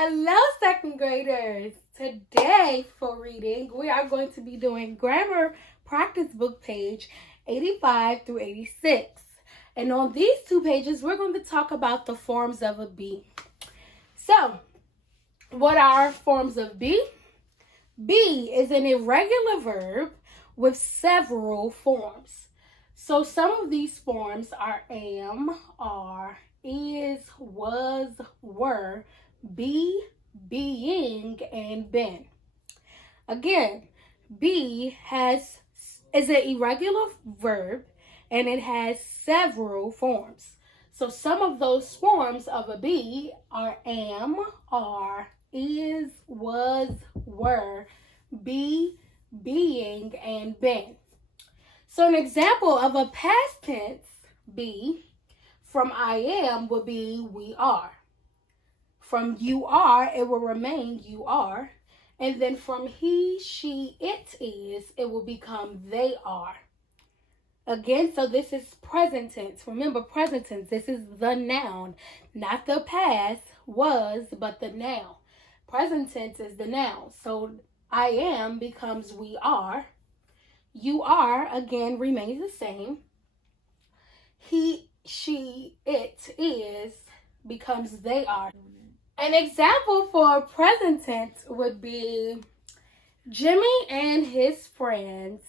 Hello, second graders. Today for reading, we are going to be doing grammar practice book page 85 through 86. And on these two pages, we're going to talk about the forms of a be. So, what are forms of be? Be is an irregular verb with several forms. So some of these forms are am, are, is, was, were, be, being, and been. Again, be is an irregular verb and it has several forms. So some of those forms of a be are am, are, is, was, were, be, being, and been. So an example of a past tense be from I am would be we are. From you are, it will remain you are. And then from he, she, it is, it will become they are. Again, so this is present tense. Remember, present tense, this is the noun, not the past was, but the noun. Present tense is the noun. So I am becomes we are. You are, again, remains the same. He, she, it is becomes they are. An example for present tense would be Jimmy and his friends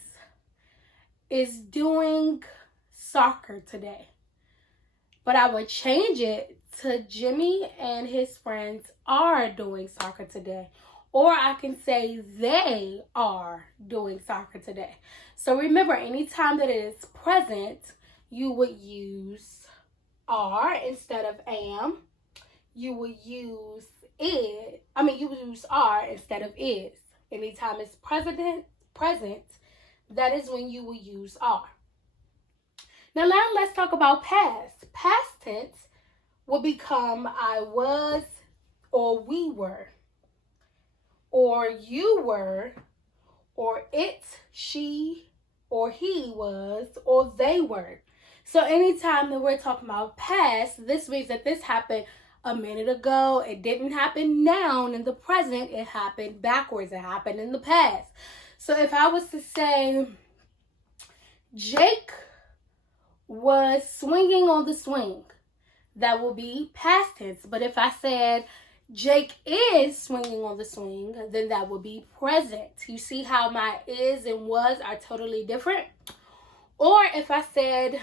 is doing soccer today. But I would change it to Jimmy and his friends are doing soccer today. Or I can say they are doing soccer today. So remember, anytime that it is present, you would use are instead of am. You would use you would use are instead of is. Anytime it's present, that is when you will use are. Now let's talk about past. Past tense will become I was, or we were, or you were, or it, she, or he was, or they were. So anytime that we're talking about past, this means that this happened a minute ago. It didn't happen now in the present. It happened backwards. It happened in the past. So if I was to say Jake was swinging on the swing, that will be past tense. But if I said Jake is swinging on the swing, then that would be present. You see how my is and was are totally different? Or if I said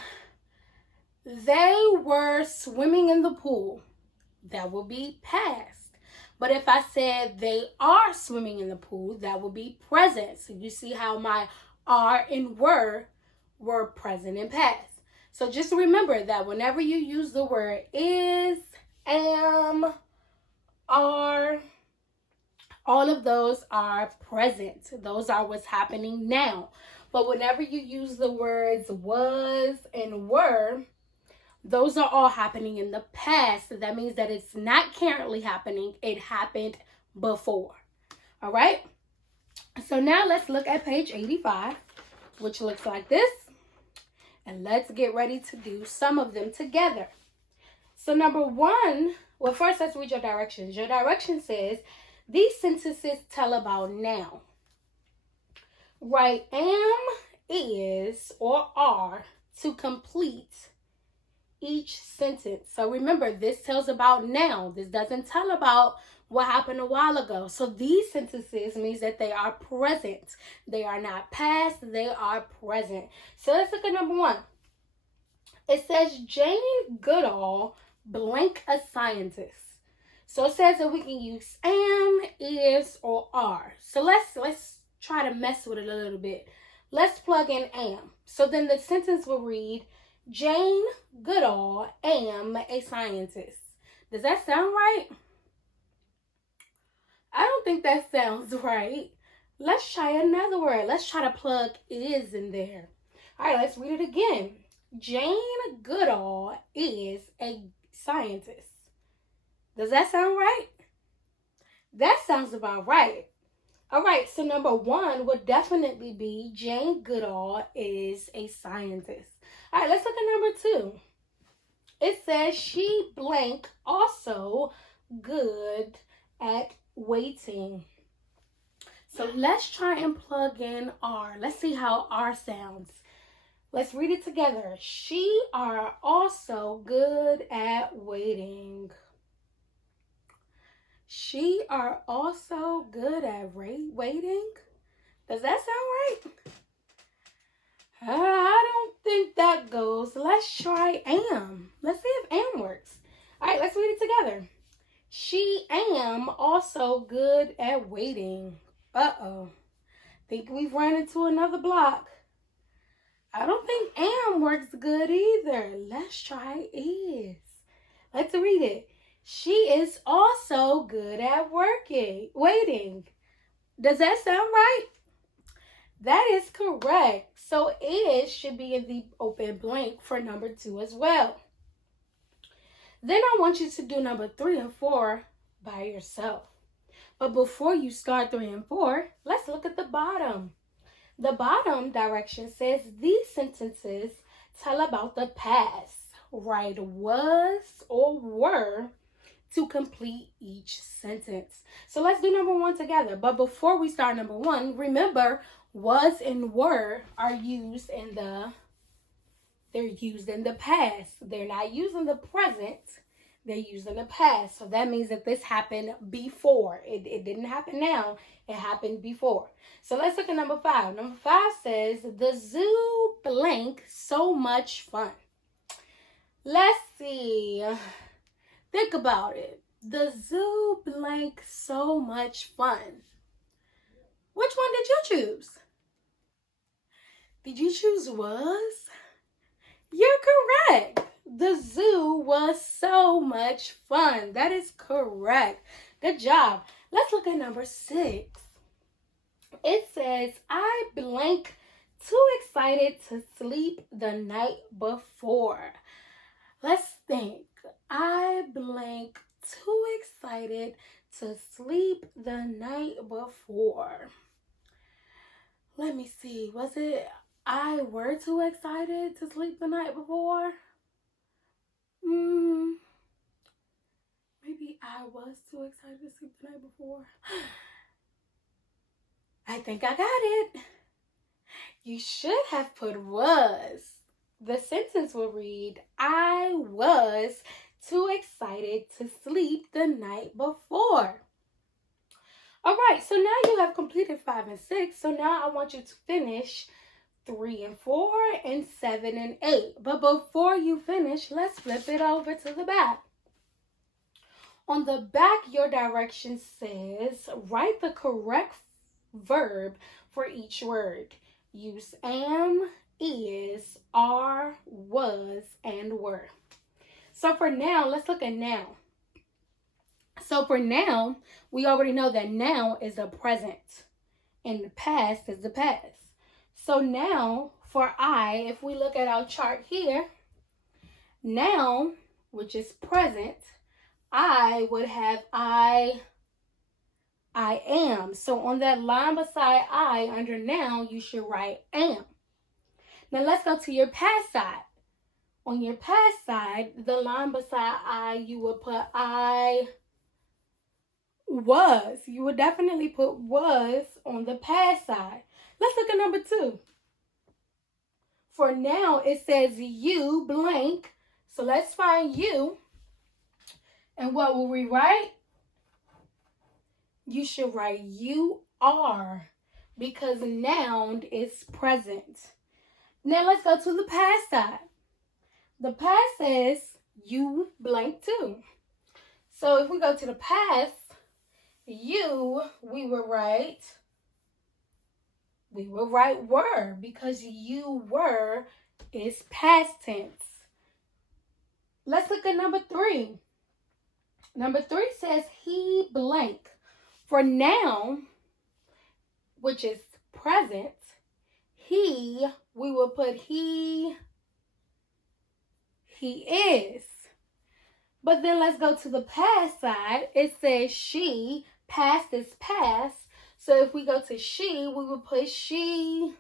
they were swimming in the pool, that will be past. But if I said they are swimming in the pool, that will be present. So you see how my are and were present and past. So just remember that whenever you use the word is, am, are, all of those are present. Those are what's happening now. But whenever you use the words was and were, those are all happening in the past. That means that it's not currently happening. It happened before. All right? So now let's look at page 85, which looks like this. And let's get ready to do some of them together. So number one, well, first let's read your directions. Your direction says, these sentences tell about now. Write am, is, or are to complete each sentence. So remember, this tells about now. This doesn't tell about what happened a while ago. So these sentences means that they are present. They are not past, they are present. So let's look at number one. It says Jane Goodall blank a scientist. So it says that we can use am, is, or are. So let's try to mess with it a little bit. Let's plug in am. So then the sentence will read, Jane Goodall am a scientist. Does that sound right? I don't think that sounds right. Let's try another word. Let's try to plug is in there. All right, let's read it again. Jane Goodall is a scientist. Does that sound right? That sounds about right. All right, so number one would definitely be Jane Goodall is a scientist. All right, let's look at number two. It says she blank also good at waiting. So let's try and plug in R. Let's see how R sounds. Let's read it together. She are also good at waiting. She are also good at waiting. Does that sound right? I don't think that goes. Let's try am. Let's see if am works. All right, let's read it together. She am also good at waiting. Uh-oh. Think we've run into another block. I don't think am works good either. Let's try is. Let's read it. She is also good at waiting. Does that sound right? That is correct. So is should be in the open blank for number 2 as well. Then I want you to do number 3 and 4 by yourself. But before you start 3 and 4, let's look at the bottom. The bottom direction says these sentences tell about the past. Write was or were to complete each sentence. So let's do number 1 together. But before we start number 1, remember was and were are used in the past. They're not used in the present. They're used in the past. So that means that this happened before. It didn't happen now. It happened before. So let's look at number 5. Number 5 says, the zoo blank so much fun. Let's see. Think about it. The zoo blank so much fun. Which one did you choose? Did you choose was? You're correct. The zoo was so much fun. That is correct. Good job. Let's look at number 6. It says, I blank too excited to sleep the night before. Let's think. I blank too excited to sleep the night before. Let me see. Was it I were too excited to sleep the night before? Maybe I was too excited to sleep the night before. I think I got it. You should have put was. The sentence will read, I was too excited to sleep the night before. All right, so now you have completed 5 and 6. So now I want you to finish 3 and 4 and 7 and 8. But before you finish, let's flip it over to the back. On the back, your direction says, write the correct verb for each word. Use am, is, are, was, and were. So for now, let's look at now. So for now, we already know that now is the present and the past is the past. So now for I, if we look at our chart here, now, which is present, I would have I am. So on that line beside I, under now, you should write am. Now let's go to your past side. On your past side, the line beside I, you would put I was. You would definitely put was on the past side. Let's look at number 2. For now, it says you blank. So let's find you. And what will we write? You should write you are, because noun is present. Now let's go to the past side. The past says you blank too. So if we go to the past, you, we will write were, because you were is past tense. Let's look at number 3. Number 3 says he blank. For noun, which is present, he, we will put he is. But then let's go to the past side. It says she, past is past. So if we go to she, we will put she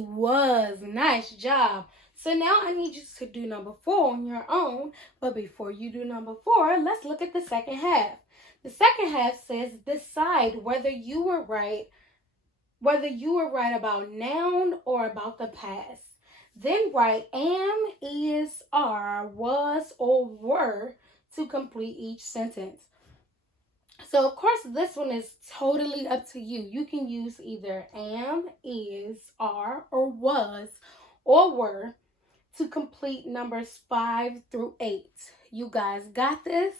was. Nice job. So now I need you to do number 4 on your own. But before you do number 4, let's look at the second half. The second half says decide whether you were right about noun or about the past. Then write am, is, are, was, or were to complete each sentence. So, of course, this one is totally up to you. You can use either am, is, are, or was, or were to complete numbers 5 through 8. You guys got this?